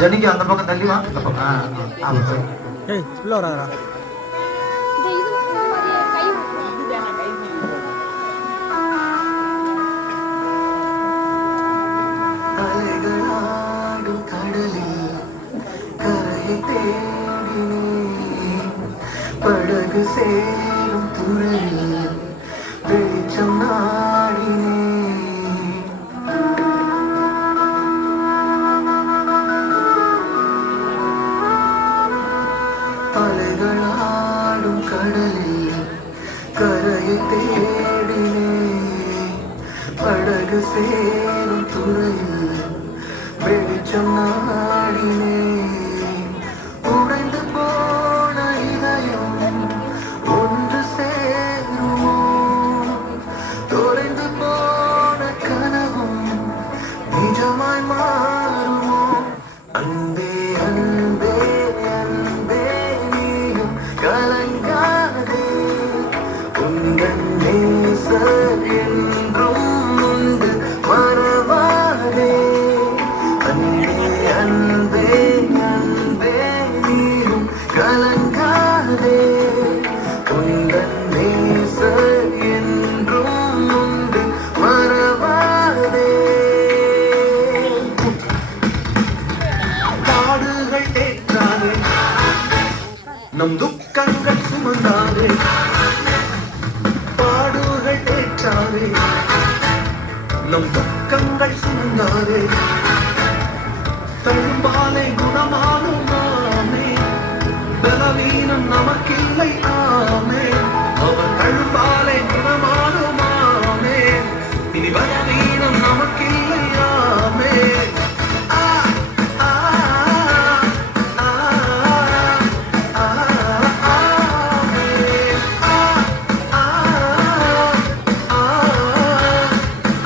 ஜனிக்கு அந்த பக்கம் தள்ளி வா. அந்த பக்கம் ஏய் உள்ள வராதடா. அலைகளாடும் கடலில் கரையை தேடினேன், படகு சேரும் துறையில் வெளிச்சம் நாடினேன். அலைகளாடும் கடலில் கரையை தேடினேன், படகு சேரும் துறையில் வெளிச்சம் நாடினேன். உடைந்து போன இதயம் ஒன்று சேருமோ, தொலைந்து போன கனவும் நிஜமாய் மாறுமோ. அன்பே அன்பே அன்பே நீயும் கலங்காதே, உங்கள் நேசர் என்றும் உண்டு மறவாதே. அன்பே அன்பே அன்பே நீயும் கலங்காதே, உங்கள் நேசர் என்றும் உண்டு மறவாதே. பாடுகள் ஏற்றாதே, நம் துக்கங்கள் சுமந்தாதே. பாடுகள் ஏற்றாதே, நம் துக்கங்கள் சுமந்தாதே. தழும்பாலை குணமானும் ஆமே, பலவீனம் நமக்கில்லை ஆமே. அவர் தழும்பாலை குணமானும் ஆமே, இனி பலவீனம் நமக்கில்லை ஆமே. ஆ ஆ ஆ ஆ ஆமே. ஆ ஆ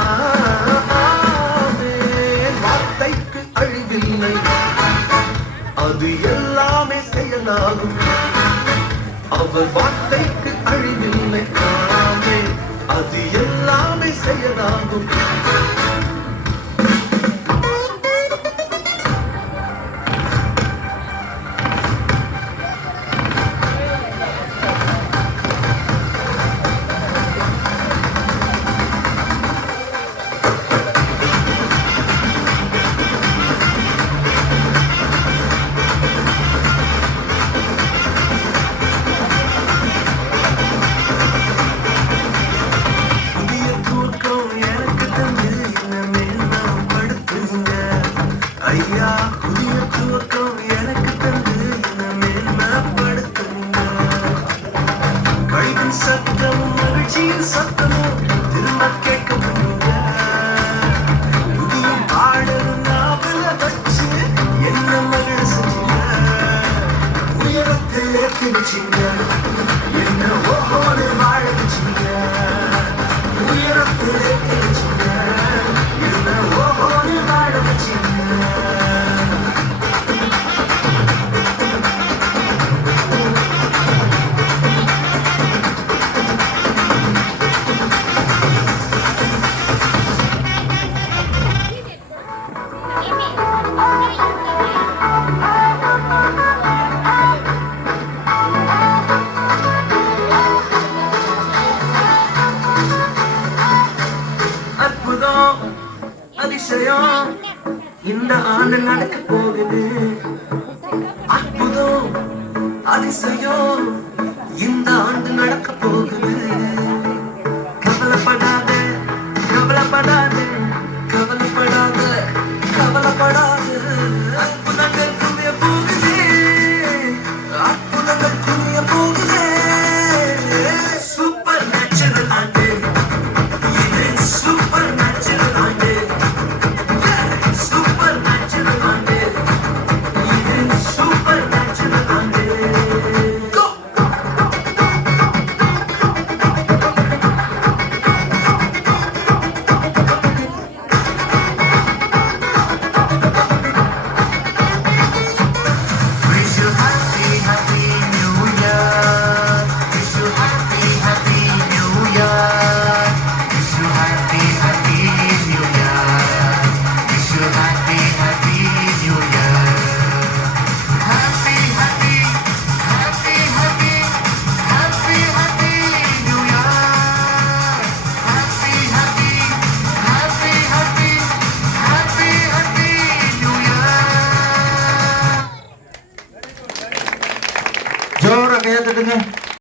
ஆ ஆமே. வார்த்தைக்கு அழிவில்லை, அது எல்லாமே செயலாகும். அவர் வார்த்தைக்கு அழிவில்லை ஆமே, அது எல்லாமே செயலாகும். புதிய தூக்கம் எனக்கு தந்து இனிமேல் நான் படுத்துங்க ஐயா. புதிய தூக்கம் எனக்கு தந்து இனிமேல் நான் படுத்துங்க. கைவின் சத்தமும் மகிழ்ச்சியின் சத்தமும் திரும்ப கேட்க பண்ணுங்க. புதிய பாடல் நாவல வச்சு என்ன மகிழ செஞ்சீங்க. உயரத்தில் ஏற்றி வச்சிங்க, என்ன ஒவ்வொரு வாழ வச்சிங்க. உயரத்தில் ஏற்றி வச்சிங்க, என்ன ஒவ்வொரு வாழ வச்சிங்க. அற்புதம் அதிசயம் இந்த ஆண்டு நடக்க போகுது. அற்புதம் அதிசயம் இந்த ஆண்டு நடக்க போகுது. கவலைப்படாத கவலைப்படாத கவலைப்படாத கவலைப்படாத. அற்புதங்கள் புரிய போகுது, அற்புதங்கள் புரிய போகுது. சூப்பர் நேச்சுரல் ஆண்டு இது, சூப்பர் நேச்சுரல் ஆண்டு. சூப்பர் நேச்சுரல் ஆண்டு இது, சூப்பர் நேச்சுரல் ஆண்டு. Go! கையை தட்டுங்க